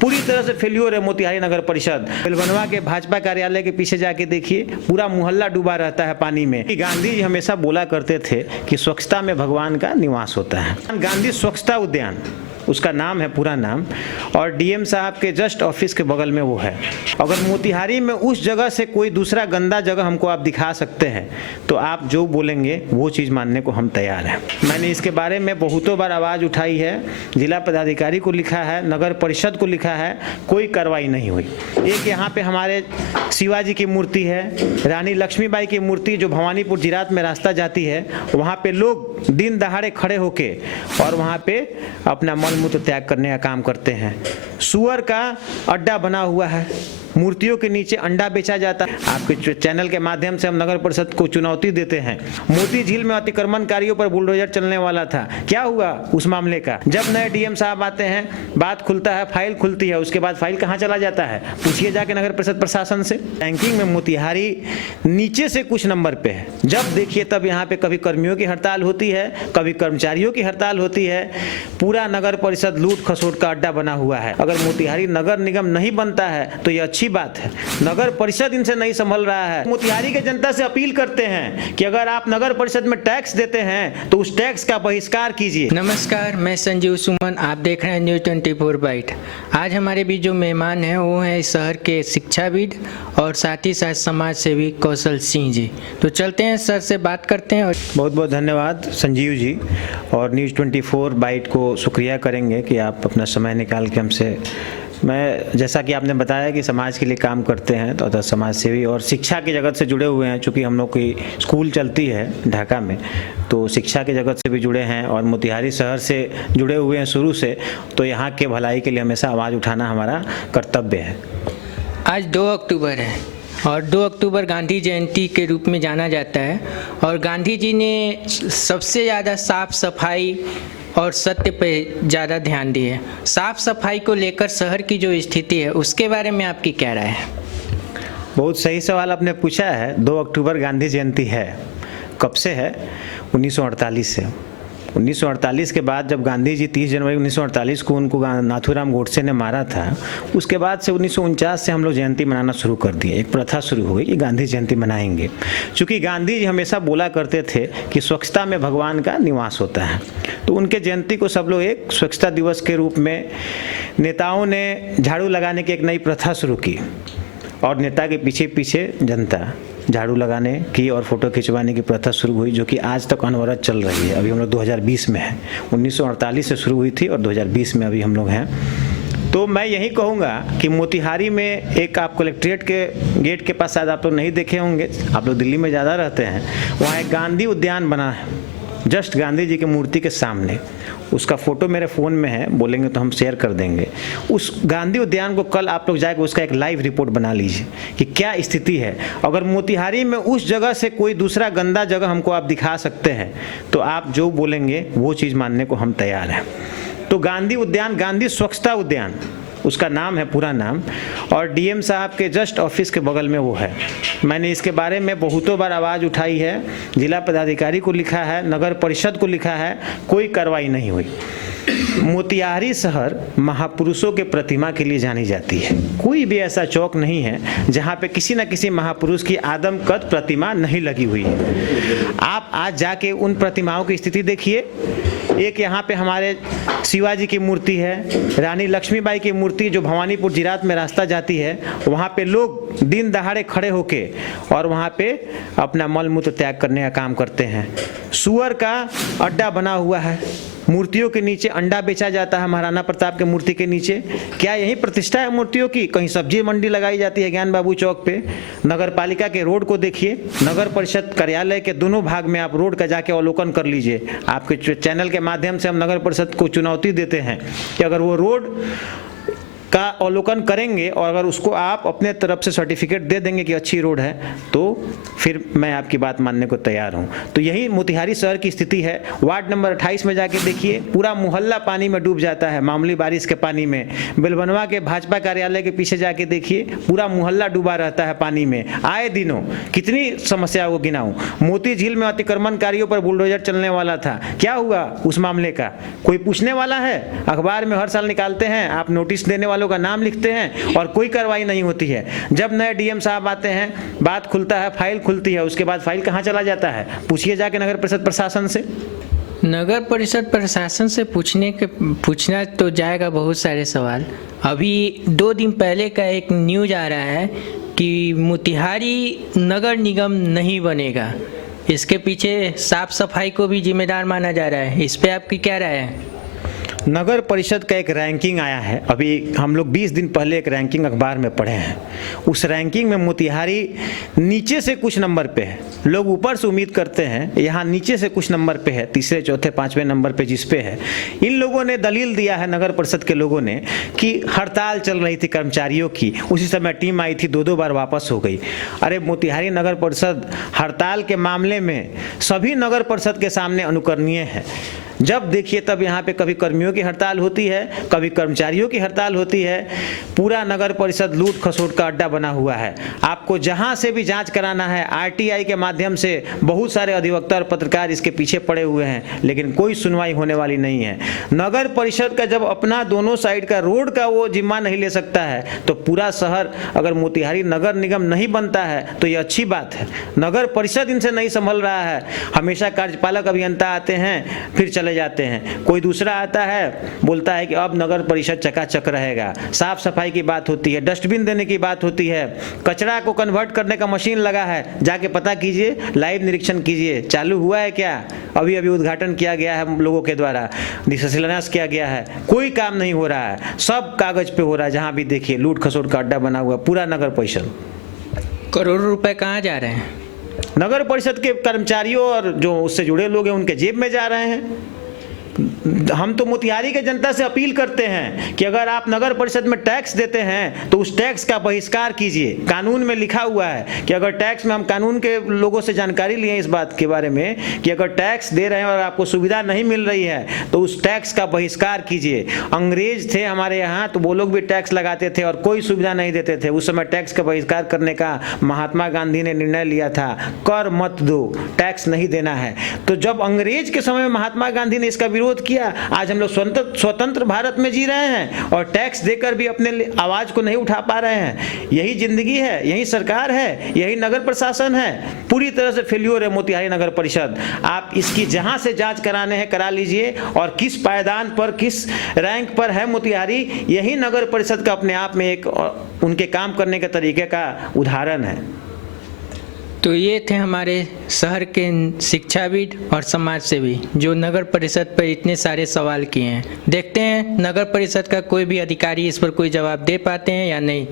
पूरी तरह से फेल्योर है मोतिहारी नगर परिषद। बेलबनवा के भाजपा कार्यालय के पीछे जाके देखिए, पूरा मोहल्ला डूबा रहता है पानी में। गांधी जी हमेशा बोला करते थे कि स्वच्छता में भगवान का निवास होता है। गांधी स्वच्छता उद्यान उसका नाम है, पूरा नाम, और डीएम साहब के जस्ट ऑफिस के बगल में वो है। अगर मोतिहारी में उस जगह से कोई दूसरा गंदा जगह हमको आप दिखा सकते हैं तो आप जो बोलेंगे वो चीज़ मानने को हम तैयार हैं। मैंने इसके बारे में बहुतों बार आवाज़ उठाई है, जिला पदाधिकारी को लिखा है, नगर परिषद को लिखा है, कोई कार्रवाई नहीं हुई। एक यहाँ पे हमारे शिवाजी की मूर्ति है, रानी लक्ष्मीबाई की मूर्ति जो भवानीपुर जिरात में रास्ता जाती है, वहाँ पे लोग दिन दहाड़े खड़े होके और वहाँ पे अपना मूत्र त्याग करने का काम करते हैं। सुअर का अड्डा बना हुआ है, मूर्तियों के नीचे अंडा बेचा जाता है। आपके चैनल के माध्यम से हम नगर परिषद को चुनौती देते हैं। मोती झील में अतिक्रमणकारियों पर बुलडोजर चलने वाला था, क्या हुआ उस मामले का? जब नए डीएम साहब आते हैं, बात खुलता है, फाइल खुलती है, उसके बाद फाइल कहाँ चला जाता है? पूछिए जाके नगर परिषद प्रशासन से। रैंकिंग में मोतिहारी नीचे से कुछ नंबर पे है। जब देखिए तब यहाँ पे कभी कर्मियों की हड़ताल होती है, कभी कर्मचारियों की हड़ताल होती है। पूरा नगर परिषद लूट खसोट का अड्डा बना हुआ है। अगर मोतिहारी नगर निगम नहीं बनता है तो ये अच्छी बात है। नगर परिषद इनसे नहीं संभल रहा है। मोतिहारी के जनता से अपील करते हैं कि अगर आप नगर परिषद में टैक्स देते हैं तो उस टैक्स का बहिष्कार कीजिए। नमस्कार, मैं संजीव सुमन, आप देख रहे हैं न्यूज़ 24 बाइट। आज हमारे बीच जो मेहमान हैं वो हैं इस शहर के शिक्षाविद और साथ ही साथ समाज सेवी कौशल सिंह जी। तो चलते हैं सर से बात करते हैं। बहुत बहुत धन्यवाद संजीव जी, और न्यूज़ 24 बाइट को शुक्रिया करेंगे कि आप अपना समय निकाल के हमसे, मैं जैसा कि आपने बताया कि समाज के लिए काम करते हैं तो समाज सेवी और शिक्षा की जगत से जुड़े हुए हैं। चूँकि हम लोग की स्कूल चलती है ढाका में, तो शिक्षा की जगत से भी जुड़े हैं और मोतिहारी शहर से जुड़े हुए हैं शुरू से, तो यहाँ के भलाई के लिए हमेशा आवाज़ उठाना हमारा कर्तव्य है। आज 2 अक्टूबर है और 2 अक्टूबर गांधी जयंती के रूप में जाना जाता है और गांधी जी ने सबसे ज़्यादा साफ सफाई और सत्य पे ज़्यादा ध्यान दिए। साफ सफाई को लेकर शहर की जो स्थिति है उसके बारे में आपकी क्या राय है? बहुत सही सवाल आपने पूछा है। 2 अक्टूबर गांधी जयंती है। कब से है? 1948 से। 1948 के बाद जब गांधी जी 30 जनवरी 1948 को उनको नाथूराम गोडसे ने मारा था, उसके बाद से 1949 से हम लोग जयंती मनाना शुरू कर दिए। एक प्रथा शुरू हो गई कि गांधी जयंती मनाएंगे। चूँकि गांधी जी हमेशा बोला करते थे कि स्वच्छता में भगवान का निवास होता है, तो उनके जयंती को सब लोग एक स्वच्छता दिवस के रूप में, नेताओं ने झाड़ू लगाने की एक नई प्रथा शुरू की और नेता के पीछे पीछे जनता झाड़ू लगाने की और फोटो खिंचवाने की प्रथा शुरू हुई, जो कि आज तक अनवरत चल रही है। अभी हम लोग 2020 में हैं। 1948 से शुरू हुई थी और 2020 में अभी हम लोग हैं। तो मैं यही कहूँगा कि मोतिहारी में एक, आप कलेक्ट्रेट के गेट के पास शायद आप लोग नहीं देखे होंगे, आप लोग दिल्ली में ज़्यादा रहते हैं, वहाँ एक गांधी उद्यान बना है, जस्ट गांधी जी की मूर्ति के सामने। उसका फ़ोटो मेरे फ़ोन में है, बोलेंगे तो हम शेयर कर देंगे। उस गांधी उद्यान को कल आप लोग जाकर उसका एक लाइव रिपोर्ट बना लीजिए कि क्या स्थिति है। अगर मोतिहारी में उस जगह से कोई दूसरा गंदा जगह हमको आप दिखा सकते हैं तो आप जो बोलेंगे वो चीज़ मानने को हम तैयार हैं। तो गांधी उद्यान, गांधी स्वच्छता उद्यान उसका नाम है, पूरा नाम, और डीएम साहब के जस्ट ऑफिस के बगल में वो है। मैंने इसके बारे में बहुतों बार आवाज़ उठाई है, जिला पदाधिकारी को लिखा है, नगर परिषद को लिखा है, कोई कार्रवाई नहीं हुई। मोतिहारी शहर महापुरुषों के प्रतिमा के लिए जानी जाती है। कोई भी ऐसा चौक नहीं है जहाँ पे किसी न किसी महापुरुष की आदमकद प्रतिमा नहीं लगी हुई है। आप आज जाके उन प्रतिमाओं की स्थिति देखिए। एक यहाँ पे हमारे शिवाजी की मूर्ति है, रानी लक्ष्मीबाई की मूर्ति जो भवानीपुर जिरात में रास्ता जाती है, वहाँ पे लोग दिन दहाड़े खड़े होके और वहाँ पे अपना मल मूत्र त्याग करने का काम करते हैं। सुअर का अड्डा बना हुआ है, मूर्तियों के नीचे अंडा बेचा जाता है, महाराणा प्रताप के मूर्ति के नीचे। क्या यही प्रतिष्ठा है मूर्तियों की? कहीं सब्जी मंडी लगाई जाती है ज्ञान बाबू चौक पे। नगर पालिका के रोड को देखिए, नगर परिषद कार्यालय के दोनों भाग में आप रोड का जाके अवलोकन कर लीजिए। आपके चैनल के माध्यम से हम नगर परिषद को चुनौती देते हैं कि अगर वो रोड का अवलोकन करेंगे और अगर उसको आप अपने तरफ से सर्टिफिकेट दे देंगे कि अच्छी रोड है, तो फिर मैं आपकी बात मानने को तैयार हूं। तो यही मोतिहारी शहर की स्थिति है। वार्ड नंबर 28 में जाके देखिए, पूरा मोहल्ला पानी में डूब जाता है, मामूली बारिश के पानी में। बेलबनवा के भाजपा कार्यालय के पीछे जाके देखिए, पूरा मोहल्ला डूबा रहता है पानी में। आए दिनों कितनी समस्याओं को गिनाऊं। मोती झील में अतिक्रमणकारियों पर बुलडोजर चलने वाला था, क्या हुआ उस मामले का? कोई पूछने वाला है? अखबार में हर साल निकालते हैं, आप नोटिस देने वाला वालों का नाम लिखते हैं और कोई कार्रवाई नहीं होती है। जब नए डीएम साहब आते हैं, बात खुलता है, फाइल खुलती है, उसके बाद फाइल कहाँ चला जाता है? पूछिए जाके नगर परिषद प्रशासन से। नगर परिषद प्रशासन से पूछना तो जाएगा बहुत सारे सवाल। अभी 2 दिन पहले का एक न्यूज आ रहा है कि मोतिहारी नगर निगम नहीं बनेगा। इसके पीछे साफ सफाई को भी जिम्मेदार माना जा रहा है। इस पे आपकी क्या राय है? नगर परिषद का एक रैंकिंग आया है, अभी हम लोग 20 दिन पहले एक रैंकिंग अखबार में पढ़े हैं। उस रैंकिंग में मोतिहारी नीचे से कुछ नंबर पे है। लोग ऊपर से उम्मीद करते हैं, यहाँ नीचे से कुछ नंबर पे है, तीसरे चौथे पांचवें नंबर पे जिस पे है। इन लोगों ने दलील दिया है, नगर परिषद के लोगों ने, कि हड़ताल चल रही थी कर्मचारियों की, उसी समय टीम आई थी, 2-2 बार वापस हो गई। अरे मोतिहारी नगर परिषद हड़ताल के मामले में सभी नगर परिषद के सामने अनुकरणीय है। जब देखिए तब यहाँ पे कभी कर्मियों की हड़ताल होती है, कभी कर्मचारियों की हड़ताल होती है। पूरा नगर परिषद लूट खसोट का अड्डा बना हुआ है। आपको जहाँ से भी जांच कराना है, आरटीआई के माध्यम से बहुत सारे अधिवक्ता और पत्रकार इसके पीछे पड़े हुए हैं, लेकिन कोई सुनवाई होने वाली नहीं है। नगर परिषद का जब अपना दोनों साइड का रोड का वो जिम्मा नहीं ले सकता है, तो पूरा शहर अगर मोतिहारी नगर निगम नहीं बनता है तो ये अच्छी बात है। नगर परिषद इनसे नहीं संभल रहा है। हमेशा कार्यपालक अभियंता आते हैं, फिर चले जाते हैं। कोई दूसरा आता है, बोलता है कि अब नगर परिषद चकाचक रहेगा। साफ सफाई की बात होती है, डस्टबिन देने की बात होती है, कचरा को कन्वर्ट करने का मशीन लगा है, जाके पता कीजिए, लाइव निरीक्षण कीजिए, चालू हुआ है क्या? अभी अभी उद्घाटन किया गया है लोगों के द्वारा, शिलान्यास किया गया है, कोई काम नहीं हो रहा है, सब कागज पे हो रहा है। जहां भी देखिए लूट खसोट का अड्डा बना हुआ पूरा नगर परिषद। करोड़ों रुपए कहाँ जा रहे हैं? नगर परिषद के कर्मचारियों और जो उससे जुड़े लोग हैं उनके जेब में जा रहे हैं। हम तो मोतिहारी के जनता से अपील करते हैं कि अगर आप नगर परिषद में टैक्स देते हैं तो उस टैक्स का बहिष्कार कीजिए। कानून में लिखा हुआ है कि अगर टैक्स में, हम कानून के लोगों से जानकारी लिए इस बात के बारे में, कि अगर टैक्स दे रहे हैं और आपको सुविधा नहीं मिल रही है तो उस टैक्स का बहिष्कार कीजिए। अंग्रेज थे हमारे यहाँ तो वो लोग भी टैक्स लगाते थे और कोई सुविधा नहीं देते थे। उस समय टैक्स का बहिष्कार करने का महात्मा गांधी ने निर्णय लिया था, कर मत दो, टैक्स नहीं देना है। तो जब अंग्रेज के समय में महात्मा गांधी ने इसका विरोध किया, आज हम लोग स्वतंत्र भारत में जी रहे हैं और टैक्स देकर भी अपने आवाज को नहीं उठा पा रहे हैं। यही जिंदगी है, यही सरकार है, यही नगर प्रशासन है। पूरी तरह से फेल्योर है मोतिहारी नगर परिषद। आप इसकी जहां से जांच कराने हैं करा लीजिए, और किस पायदान पर, किस रैंक पर है मोतिहारी, यही नगर परिषद का अपने आप में एक उनके काम करने के तरीके का उदाहरण है। तो ये थे हमारे शहर के शिक्षाविद और समाज सेवी जो नगर परिषद पर इतने सारे सवाल किए हैं। देखते हैं नगर परिषद का कोई भी अधिकारी इस पर कोई जवाब दे पाते हैं या नहीं।